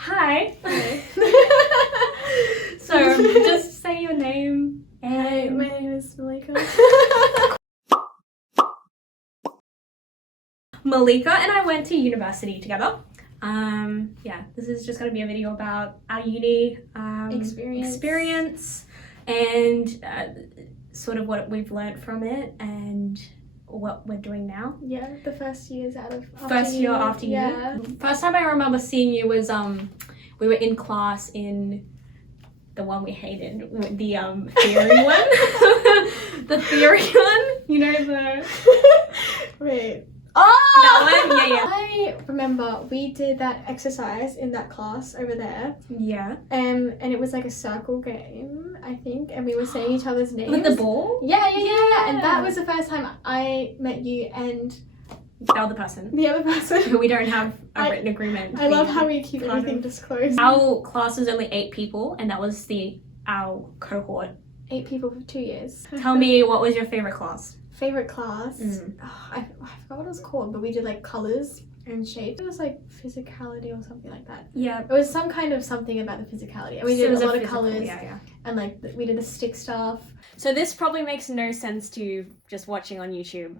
Hi. Hi. So just say your name. Hi, my name is Malika. Malika and I went to university together. This is just going to be a video about our uni experience and sort of what we've learned from it and what we're doing now. Yeah, the first years after uni. First time I remember seeing you was we were in class in the one we hated, the theory one. The theory one, you know, the Wait. that one? Yeah. I remember we did that exercise in that class over there. Yeah. And it was like a circle game, I think, and we were saying each other's names. With the ball? Yeah. And that was the first time I met you and the other person. Who we don't have a written agreement. I love how we keep everything disclosed. Our class was only 8 people, and that was our cohort. 8 people for 2 years. Tell me, what was your favorite class? Favorite class? I forgot what it was called, but we did like colors and shapes. It was like physicality or something like that. Yeah. It was some kind of something about the physicality. And we did a lot of colors. Yeah. And like we did the stick stuff. So this probably makes no sense to you just watching on YouTube.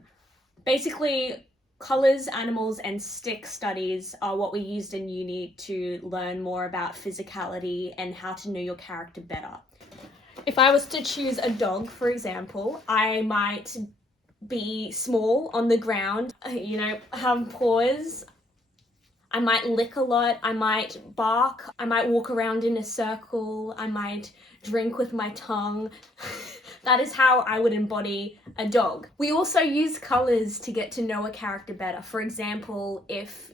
Basically, colors, animals, and stick studies are what we used in uni to learn more about physicality and how to know your character better. If I was to choose a dog, for example, I might be small on the ground, have paws. I might lick a lot, I might bark, I might walk around in a circle, I might drink with my tongue. That is how I would embody a dog. We also use colors to get to know a character better. For example, if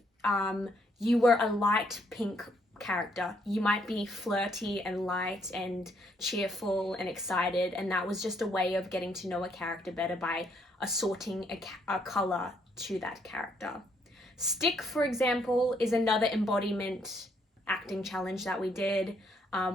you were a light pink character, you might be flirty and light and cheerful and excited, and that was just a way of getting to know a character better by assorting a color to that character. Stick, for example, is another embodiment acting challenge that we did.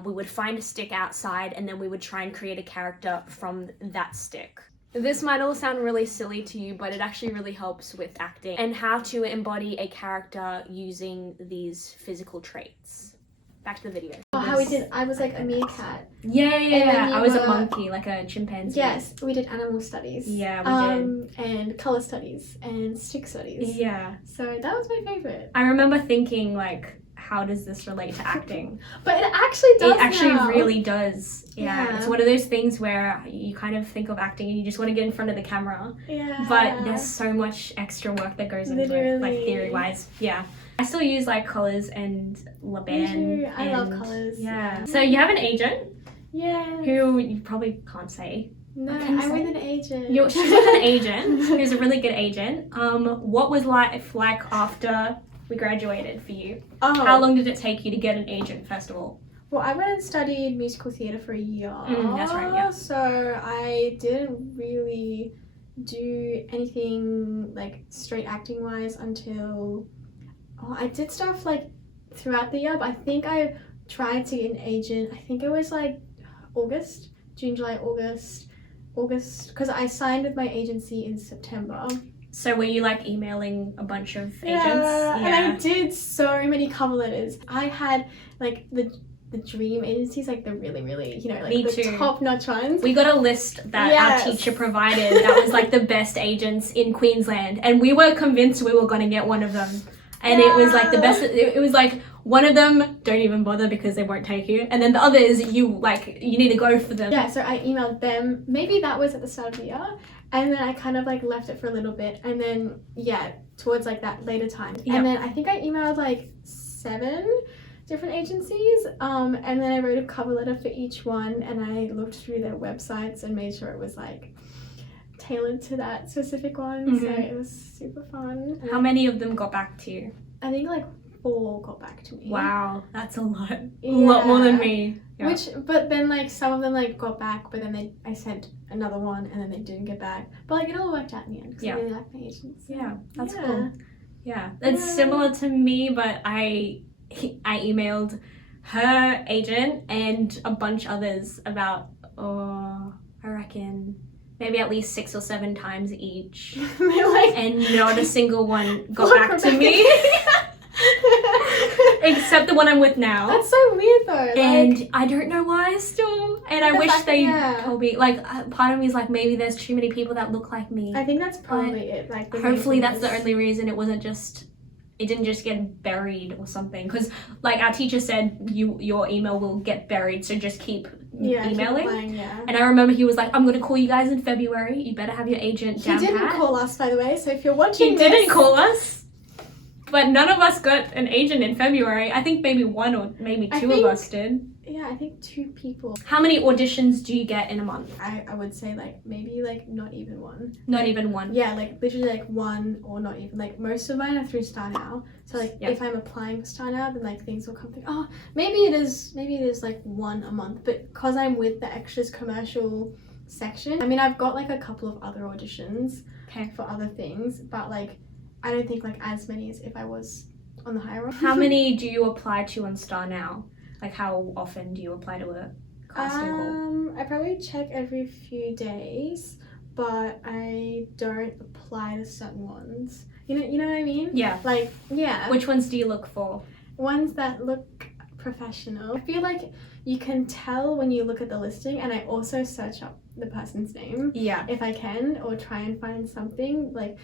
We would find a stick outside and then we would try and create a character from that stick. This might all sound really silly to you, but it actually really helps with acting and how to embody a character using these physical traits. Back to the video. Oh, how we did, I was like a meerkat. Yeah. I was a monkey, like a chimpanzee. Yes, we did animal studies. Yeah, we did. And color studies and stick studies. Yeah. So that was my favorite. I remember thinking, like, how does this relate to acting? But it actually does. It actually now. really does. Yeah. It's one of those things where you kind of think of acting and you just want to get in front of the camera. Yeah. But there's so much extra work that goes into it, like theory-wise. Yeah. I still use like colors and LaBan. I love colors. Yeah. So you have an agent. Yeah. Who you probably can't say. No, I'm with an agent. She's with an agent who's a really good agent. What was life like after we graduated for you? How long did it take you to get an agent, first of all? Well, I went and studied musical theatre for a year. That's right, yeah. So I didn't really do anything like straight acting wise until I did stuff like throughout the year, but I think I tried to get an agent. I think it was like June, July, August, because I signed with my agency in September. So were you like emailing a bunch of agents? Yeah, and I did so many cover letters. I had like the dream agencies, like the really, really, like top-notch ones. We got a list that our teacher provided that was like the best agents in Queensland, and we were convinced we were going to get one of them. And it was like the best. It was like one of them, don't even bother because they won't take you, and then the others, you need to go for them. Yeah, so I emailed them. Maybe that was at the start of the year, and then I kind of like left it for a little bit, and then towards like that later time, and then I think I emailed like 7 different agencies, and then I wrote a cover letter for each one, and I looked through their websites and made sure it was like tailored to that specific one. So it was super fun. How many of them got back to you? I think like 4 got back to me. Wow, that's a lot. A lot more than me. Yeah. But then like some of them like got back, but then I sent another one and then they didn't get back. But like it all worked out in the end because I really like my agents. So. Yeah, that's cool. Yeah, it's similar to me, but I emailed her agent and a bunch others about, I reckon maybe at least 6 or 7 times each. And not a single one got back to me. Except the one I'm with now. That's so weird though. And like, I don't know why still. And I the wish fact- they yeah. told me. Like, part of me is like, maybe there's too many people that look like me. I think that's probably it. Like, the main Hopefully thing that's the is- only reason it didn't just get buried or something. Because, like, our teacher said, your email will get buried, so just keep keep emailing. applying, yeah. And I remember he was like, I'm going to call you guys in February. You better have your agent He down didn't pat. call us, by the way. So if you're watching He this, didn't call us. But none of us got an agent in February. I think maybe one or maybe two of us did. Yeah, I think 2 people. How many auditions do you get in a month? I would say like maybe like not even one. Not even one. Yeah, like literally like 1 or not even. Like most of mine are through Star Now. So like Yep. if I'm applying for Star Now, then like things will come through. Oh, maybe it is like 1 a month. But because I'm with the extras commercial section, I mean I've got like a couple of other auditions for other things, but like I don't think like as many as if I was on the higher one. How many do you apply to on Star Now? Like how often do you apply to a casting call? I probably check every few days, but I don't apply to certain ones. You know what I mean? Yeah. Like, yeah. Which ones do you look for? Ones that look professional. I feel like you can tell when you look at the listing, and I also search up the person's name Yeah. if I can, or try and find something like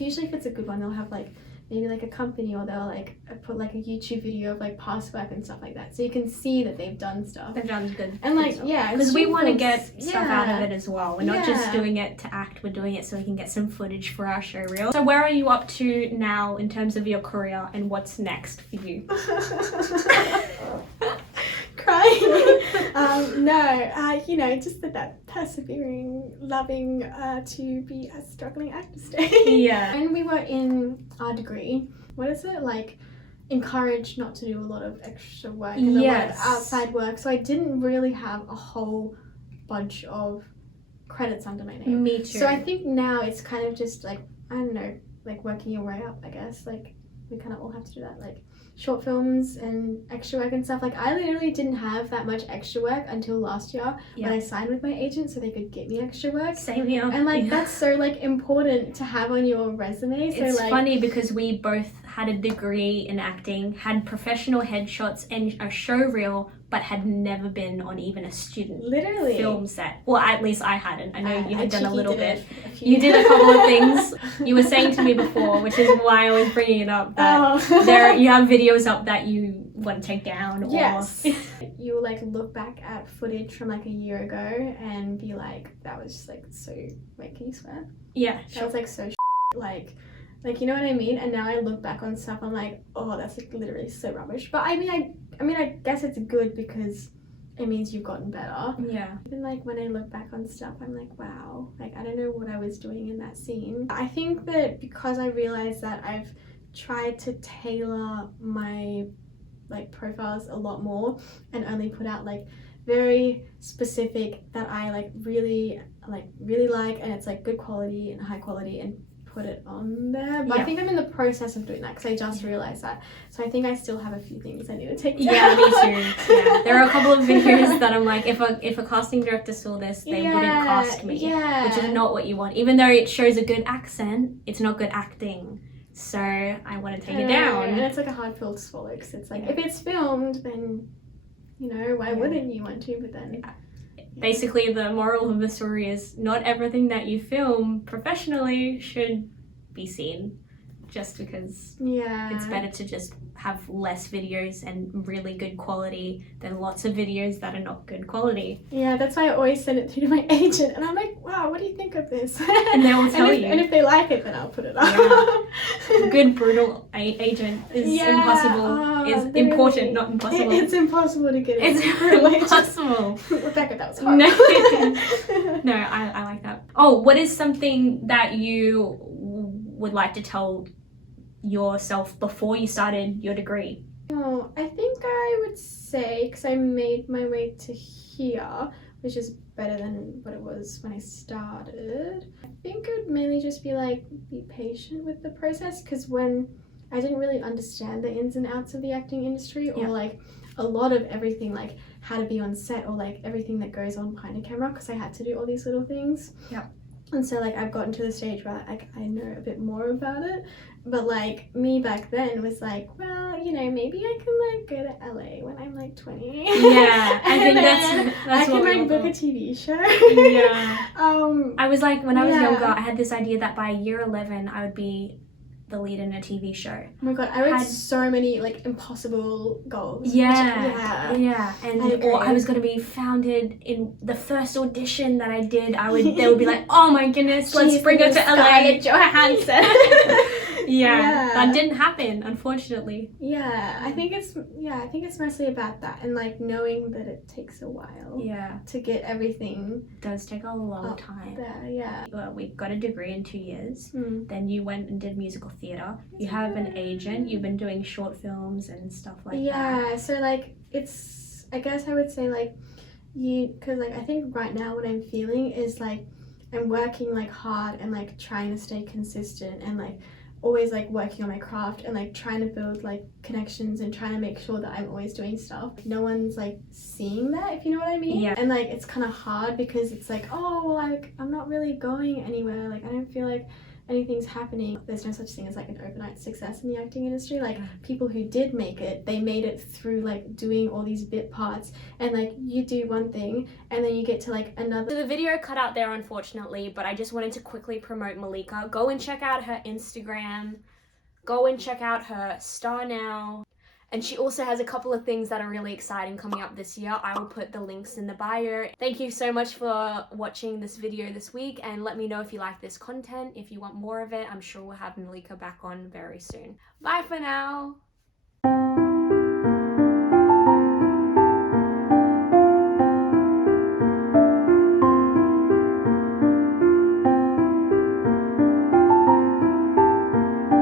usually if it's a good one, they'll have like maybe like a company, or they'll like put like a YouTube video of like past work and stuff like that, so you can see that they've done stuff. They've done good. And like, stuff. yeah, Because we student want to films- get stuff out of it as well. We're not just Yeah. doing it to act, we're doing it so we can get some footage for our show reel. So where are you up to now in terms of your career, and what's next for you? Crying. No, you know, just that persevering, loving to be a struggling actor stage. Yeah. When we were in our degree, what is it like? Encouraged not to do a lot of extra work and Yes. outside work. So I didn't really have a whole bunch of credits under my name. Me too. So I think now it's kind of just like, I don't know, like working your way up, I guess. Like we kind of all have to do that, like short films and extra work and stuff. Like I literally didn't have that much extra work until last year when I signed with my agent so they could get me extra work. Same here. And like Yeah. that's so like important to have on your resume. So It's like funny because we both had a degree in acting, had professional headshots and a show reel, but had never been on even a student literally film set. Well, at least I hadn't. I know you had done a cheeky little did bit. it a few- You did a couple of things. You were saying to me before, which is why I was bringing it up, that you have videos up that you want to take down. Or... Yes. You like look back at footage from like a year ago and be like, that was just like so. Wait, can you swear? Yeah. That was like so like you know what I mean? And now I look back on stuff, I'm like, oh, that's like literally so rubbish. But I mean, I guess it's good because it means you've gotten better. Yeah. Even like when I look back on stuff, I'm like, wow, like I don't know what I was doing in that scene. I think that because I realized that I've tried to tailor my like profiles a lot more and only put out like very specific that I like really like and it's like good quality and high quality and put it on there. But I think I'm in the process of doing that because I just realized that. So I think I still have a few things I need to take down. Yeah, me too. Yeah. There are a couple of videos that I'm like, if a casting director saw this, they wouldn't cast me. Yeah. Which is not what you want. Even though it shows a good accent, it's not good acting. So I want to take it down. And it's like a hard pill to swallow because it's like, if it's filmed, then, you know, why wouldn't you want to? But then... Basically, the moral of the story is not everything that you film professionally should be seen, just because it's better to just have less videos and really good quality than lots of videos that are not good quality. Yeah, that's why I always send it through to my agent, and I'm like, wow, what do you think of this? And they will tell you. And if they like it, then I'll put it up. Yeah. Good brutal agent is impossible. Is important, not impossible. It's impossible to get It's it. impossible. Rebecca, that was hard. No, I like that. Oh, what is something that you would like to tell yourself before you started your degree? Oh, I think I would say, because I made my way to here, which is better than what it was when I started, I think it would mainly just be like, be patient with the process, because when I didn't really understand the ins and outs of the acting industry, or like a lot of everything, like how to be on set, or like everything that goes on behind a camera, because I had to do all these little things. Yeah. And so like I've gotten to the stage where like I know a bit more about it. But like me back then was like, well, you know, maybe I can like go to LA when I'm like 20. Yeah, I think then that's I what can we like book all a TV show. Yeah. I was like, when I was Yeah. younger, I had this idea that by year 11, I would be the lead in a TV show. Oh my god, I had Had- so many like impossible goals. Yeah, and I or I agree. was gonna be founded in the first audition that I did. They would be like, oh my goodness, let's She's bring her to the LA. Scarlett Johansson. Yeah, that didn't happen, unfortunately. I think it's mostly about that and like knowing that it takes a while Yeah, to get everything it does take a long up time. there. Yeah. Well, we got a degree in 2 years. Mm. Then you went and did musical theatre. You have an agent. You've been doing short films and stuff like that. Yeah, so like it's, I guess I would say like because like I think right now what I'm feeling is like I'm working like hard and like trying to stay consistent and like always like working on my craft and like trying to build like connections and trying to make sure that I'm always doing stuff. No one's like seeing that, if you know what I mean. Yeah. And like it's kind of hard because it's like, oh, well, like I'm not really going anywhere. Like I don't feel like anything's happening. There's no such thing as like an overnight success in the acting industry. Like people who did make it, they made it through like doing all these bit parts, and like you do one thing and then you get to like another. So the video cut out there, unfortunately, but I just wanted to quickly promote Malika. Go and check out her Instagram. Go and check out her Star Now. And she also has a couple of things that are really exciting coming up this year. I will put the links in the bio. Thank you so much for watching this video this week, and let me know if you like this content. If you want more of it, I'm sure we'll have Malika back on very soon. Bye for now.